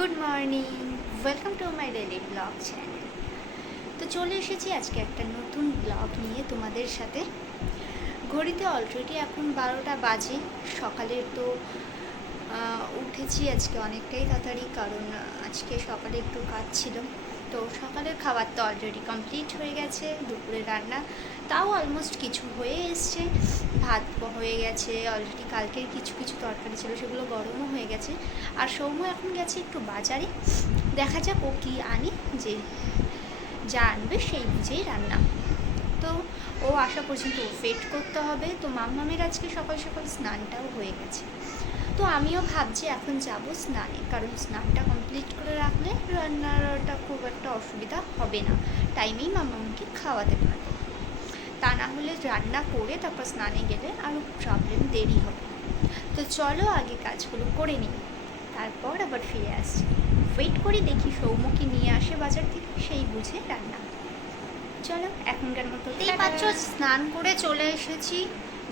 Good morning, welcome to my daily blog channel. তো চলে এসেছি আজকে একটা নতুন ব্লগ নিয়ে তোমাদের সাথে। ঘড়িতে অলরেডি এখন 12টা বাজে। সকালের তো উঠেছি আজকে অনেকটাই তাড়াতাড়ি, কারণ আজকে সকালে একটু কাজ ছিল। তো সকালের খাবার তো অলরেডি কমপ্লিট হয়ে গেছে। দুপুরে রান্না তাও অলমোস্ট কিছু হয়ে এসছে। ভাত হয়ে গেছে অলরেডি, কালকের কিছু কিছু তরকারি ছিল সেগুলো গরমও হয়ে গেছে। আর সৌম্য এখন গেছে একটু বাজারে, দেখা যাক ও কী আনে, যে যা আনবে সেই বুঝেই রান্না। তো ও আসা পর্যন্ত ওয়েট করতে হবে। তো মাম্মামের আজকে সকাল সকাল স্নানটাও হয়ে গেছে। তো আমিও ভাবছি এখন যাব স্নানে, কারণ স্নানটা কমপ্লিট করে রাখলে রান্নাটা খুব একটা অসুবিধা হবে না, টাইমেই মাম্মামকে খাওয়াতে পারবো। তা না হলে রান্না করে তারপর স্নানে গেলে আরও প্রবলেম, দেরি হবে। তো চলো আগে কাজগুলো করে নিই, তারপর আবার ফিরে আসছি। ওয়েট করি, দেখি সৌম্যকে নিয়ে আসে বাজার থেকে, সেই বুঝে রান্না। চলো এখনকার মতো এই পাচ্ছ, স্নান করে চলে এসেছি।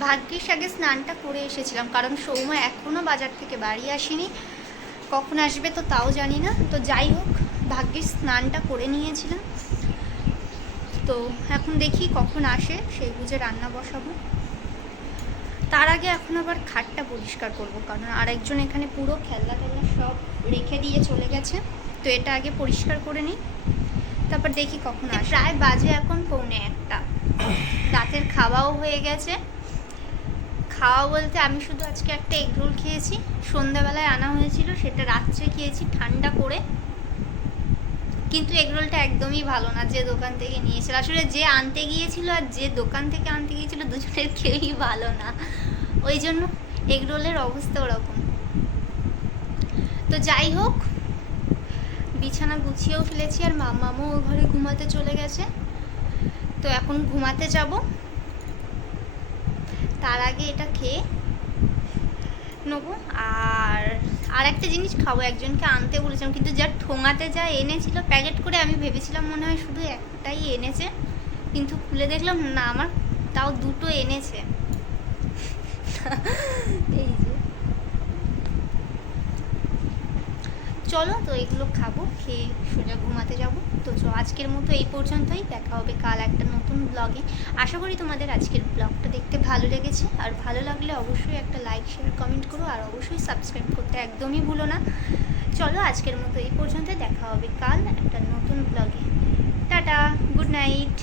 ভাগ্যিস আগে স্নানটা করে এসেছিলাম, কারণ সৌম্য এখনও বাজার থেকে বাড়ি আসেনি, কখন আসবে তো তাও জানি না। তো যাই হোক, ভাগ্যিস স্নানটা করে নিয়েছিলাম। তো এখন দেখি কখন আসে, সেই বুঝে রান্না বসাবো। তার আগে এখন আবার খাটটা পরিষ্কার করবো, কারণ আরেকজন এখানে পুরো খেলনা টেলনা সব রেখে দিয়ে চলে গেছে। তো এটা আগে পরিষ্কার করে নিই, তারপর দেখি কখন আসে। প্রায় বাজে এখন 1:45। রাতের খাওয়াও হয়ে গেছে। খাওয়া বলতে আমি শুধু আজকে একটা এগরোল খেয়েছি, সন্ধ্যাবেলায় আনা হয়েছিল, সেটা রাত্রে খেয়েছি ঠান্ডা করে। কিন্তু এগরোলটা একদমই ভালো না, যে দোকান থেকে নিয়েছিল। আসলে যে আনতে গিয়েছিল আর যে দোকান থেকে আনতে গিয়েছিল দুজনের কেউই ভালো না, ওই জন্য এগরোলের অবস্থা ওরকম। তো যাই হোক, বিছানা গুছিয়েও ফেলেছি, আর মাম্মামও ও ঘরে ঘুমাতে চলে গেছে। তো এখন ঘুমাতে যাব, তার আগে এটা খেয়ে নেবো। আর একটা জিনিস খাবো, একজনকে আনতে বলেছিলাম, কিন্তু যা ঠোঙাতে যা এনেছিল প্যাকেট করে, আমি ভেবেছিলাম মনে হয় শুধু একটাই এনেছে, কিন্তু খুলে দেখলাম না, আমার তাও দুটো এনেছে। এই যে চলো, তো এগুলো খাবো, খেয়ে সোজা ঘুমাতে যাব। তো আজকের মতো এই পর্যন্তই, দেখা হবে কাল একটা নতুন ব্লগে। আশা করি তোমাদের আজকের ব্লগটা দেখতে ভালো লেগেছে, আর ভালো লাগলে অবশ্যই একটা লাইক শেয়ার কমেন্ট করো, আর অবশ্যই সাবস্ক্রাইব করতে একদমই ভুলো না। চলো আজকের মতো এই পর্যন্তই, দেখা হবে কাল একটা নতুন ব্লগে। Tata, good night.